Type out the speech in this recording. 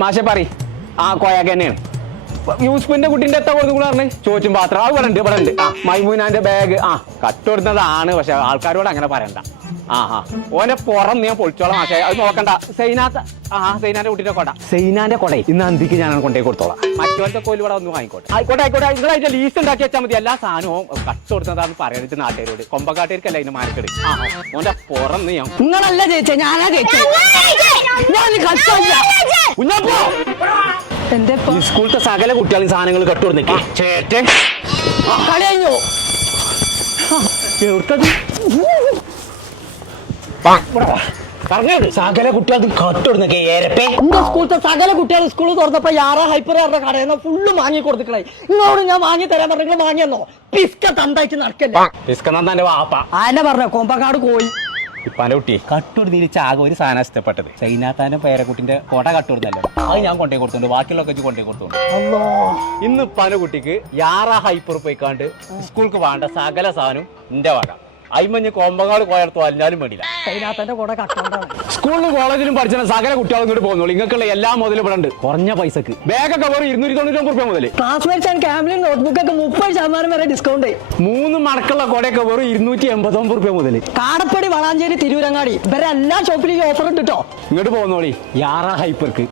മാഷെ പറ ആ കോയാക്ക് തന്നെയാണ് യൂസ്ഫിന്റെ കുട്ടിന്റെ എത്ര കൊടുത്തു പറഞ്ഞ് ചോദിച്ചും പാത്രം അത് ഇവിടെ ഉണ്ട് ആ മൈമൂനാന്റെ ബാഗ് ആ കട്ടുകൊടുക്കുന്നതാണ് പക്ഷെ ആൾക്കാരോട് അങ്ങനെ പറയണ്ട ഓനെ പുറം ഞാൻ പൊളിച്ചോളാം മാഷെ അത് നോക്കണ്ട സൈനാന്റെ കുട്ടിന്റെ കൊട സൈനാന്റെ കൊട ഇന്ന് അന്തിക്ക് ഞാൻ കൊണ്ടേ കൊടുത്തോളാം മറ്റോന്റെ കോല് ഇവിടെ ഒന്ന് വാങ്ങിക്കോട്ടെ ആയിക്കോട്ടെ നിങ്ങളതിന്റെ ലീസ്റ്റ് ഉണ്ടാക്കി വെച്ചാൽ മതി എല്ലാ സാധനവും കട്ട് കൊടുക്കുന്നതാന്ന് പറയാനിട്ട് നാട്ടുകാരോട് കൊമ്പക്കാട്ടുകാർക്കല്ല അതിന് മാനക്കെട് ഓന്റെ പുറം ഞാൻ നിങ്ങളല്ല ചേച്ചേ ഞാനാ ചേച്ചേ എന്റെ സ്കൂളത്തെ സകല കുട്ടികളും സാധനങ്ങൾ കട്ടുകൊടുത്തേക്ക് ചേട്ടൻ കളി കഴിഞ്ഞു സകല കുട്ടികൾക്ക് കട്ടുകൊടുത്തേക്ക് ഏരപ്പേ എന്റെ സ്കൂളത്തെ സകല കുട്ടികൾ സ്കൂളിൽ തുറന്നപ്പോ യാറാ ഹൈപ്പർ ആരുടെ കടയിൽ ഫുള്ള് വാങ്ങി കൊടുത്തിക്കളെ നിങ്ങളോട് ഞാൻ വാങ്ങി തരാൻ പറഞ്ഞ വാങ്ങിയെന്നോ പിസ്ക തണ്ടായിട്ട് നടക്കല്ലേ പിസ്കന്നെ വാപ്പ ആന്നെ പറഞ്ഞ കൊമ്പക്കാട് കോയി ഇപ്പാന്റെ കുട്ടി കട്ടുകൊടുത്തിരിച്ച ആകെ ഒരു സാധനം ഇഷ്ടപ്പെട്ടത് ചൈനാത്താന്റെ പേരക്കുട്ടിന്റെ കോട്ട കട്ടുകൊടുത്തല്ലോ അത് ഞാൻ കൊണ്ടേ കൊടുത്തോണ്ട് ബാക്കിയുള്ളൊക്കെ കൊണ്ടേ കൊടുത്തോണ്ട് ഇന്ന് ഇപ്പാന്റെ കുട്ടിക്ക് യാറാ ഹൈപ്പർ പോയിക്കാണ്ട് സ്കൂൾക്ക് വേണ്ട സകല സാധനം എന്റെ വക അയിമഞ്ഞ് കൊമ്പങ്ങാട് കോയർത്തോ അല്ലാലും വേണ്ടില്ല ചൈനാത്തന്റെ കൂടെ കട്ടോണ്ടാണ് സ്കൂളിലും കോളേജിലും പഠിച്ച സകല കുട്ടികളും ഇങ്ങോട്ട് പോകുന്നുള്ളൂ ഇങ്ങൾക്കുള്ള എല്ലാ മുതലും ഇവിടെ ഉണ്ട് കുറഞ്ഞ പൈസക്ക് ബാഗൊക്കെ വെറും 299 മുതൽ ക്ലാസ്മേറ്റ്സ് ആൻഡ് ക്യാമ്പിലും നോട്ട്ബുക്കൊക്കെ 30% വരെ ഡിസ്കൗണ്ട് 3 മടക്കുള്ള കൊടയൊക്കെ വെറും 289 മുതൽ കാടപ്പടി വളാഞ്ചേരി തിരൂരങ്ങാടി ഇവരെ എല്ലാ ഷോപ്പിലും ഓഫർ ഇട്ടോ ഇങ്ങോട്ട് പോകുന്നോളി യാറാ ഹൈപ്പർക്ക്